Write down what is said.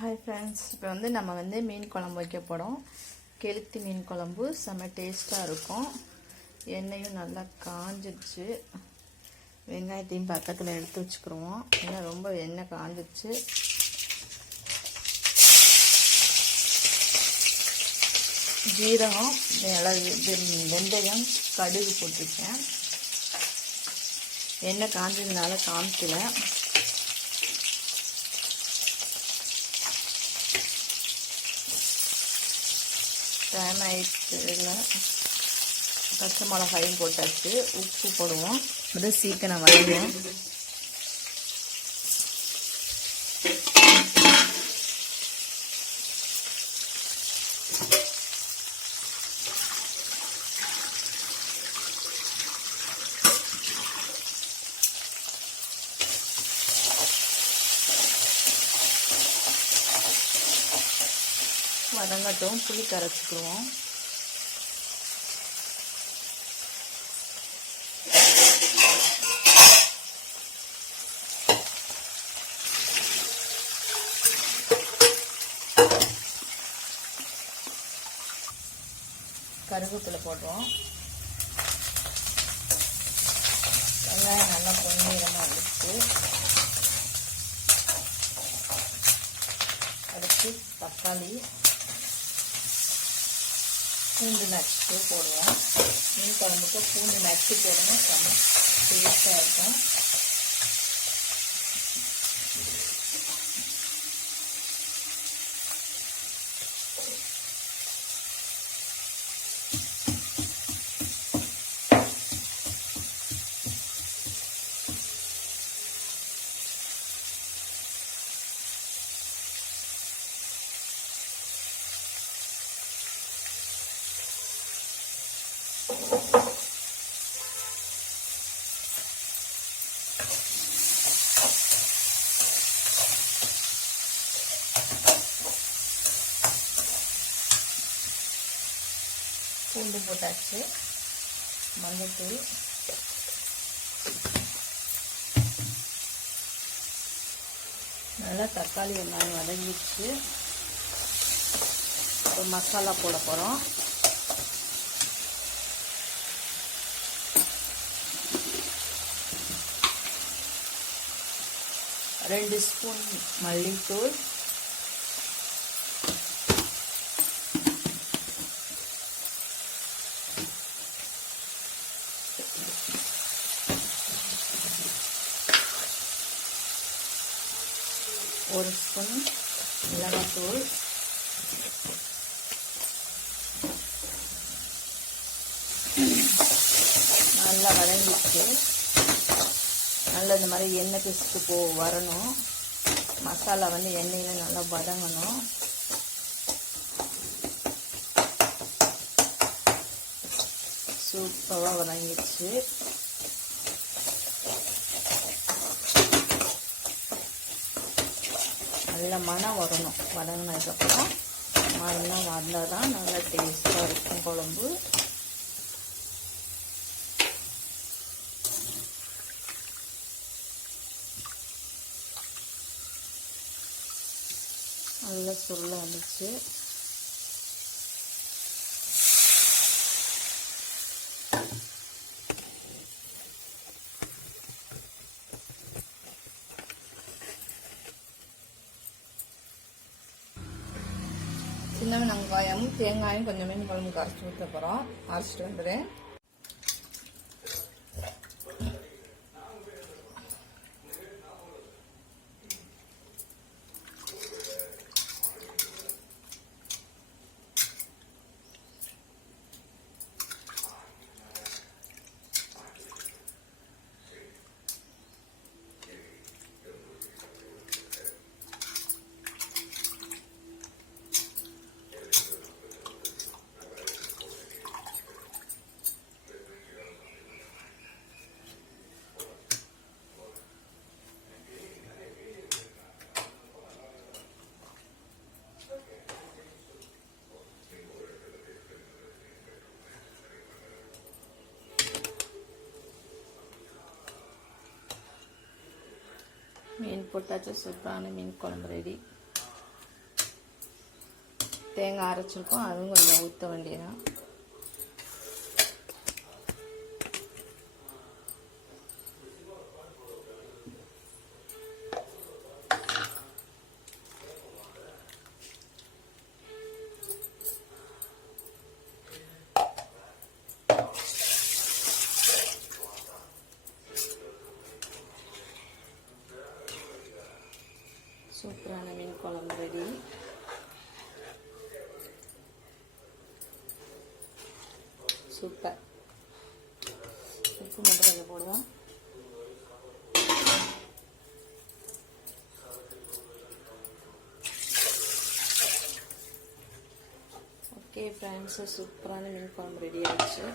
Hi friends இப்போ வந்து நம்ம வந்து மீன் குழம்பு வைக்க போகிறோம் கெளுத்தி மீன் குழம்பு செம்ம டேஸ்ட்டாக இருக்கும். எண்ணெயும் நல்லா காஞ்சிடுச்சு வெங்காயத்தையும் பக்கத்தில் எடுத்து வச்சுக்கிடுவோம் ஏன்னா ரொம்ப எண்ணெய் காஞ்சிடுச்சு ஜீரகம் மிளகு வெந்தயம் கடுகு போட்டிருக்கேன். எண்ணெய் காஞ்சதுனால காமிக்கல. டைம் ஆயிடுச்சுல பச்சை மிளகாயும் போட்டாச்சு. உப்பு போடுவோம். அது சீக்கிரம் வரையும் வதங்கட்டும் புளி கரைச்சிக்குவோம் கருவேப்பிலை போடுறோம். வெங்காயம் நல்லா பொன்னிறமாக வந்துச்சு அடுத்து தக்காளி. பூண்டு நச்சு போடுவோம். மீன் குழம்புக்கு பூண்டு நச்சு போடணும். செம்ம டேஸ்ட்டாக இருக்கும். பூண்டு போட்டாச்சு. மஞ்சத்தூள். நல்லா தக்காளி வெங்காயம் வதங்கிடுச்சு. இப்போ மசாலா போட போகிறோம் ரெண்டு ஸ்பூன் மல்லித்தூள். ஒரு ஸ்பூன் மிளகாத்தூள். நல்லா வதங்கிச்சு நல்லா இந்த மாதிரி எண்ணெய் பிசுக்கு போ வரணும். மசாலா வந்து எண்ணெயில் நல்லா வதங்கணும். சூப்பராக வதங்கிடுச்சு. நல்ல மனம் வரணும். வதங்கினதுக்கப்புறம் மனம் வந்தால் தான் நல்லா டேஸ்ட்டாக இருக்கும் குழம்பு. நல்லா சுருள வந்துச்சு. சின்ன வெங்காயம் தேங்காயும் கொஞ்சம் மீன் அரைச்சி கரைச்சி ஊற்ற போகிறோம் அரைச்சிட்டு வந்துடுறேன் மீன் போட்டாச்சு சூப்பரான மீன் குழம்பு ரெடி தேங்காய் அரைச்சிருக்கோம் அதுவும் கொஞ்சம் ஊற்ற வேண்டியதான் சூப்பரான மீன் குழம்பு ரெடி சூப்பர். உப்பு மட்டும் கொஞ்சம் போடுவோம் ஓகே ஃப்ரெண்ட்ஸு சூப்பரான மீன் குழம்பு ரெடி ஆயிடுச்சு.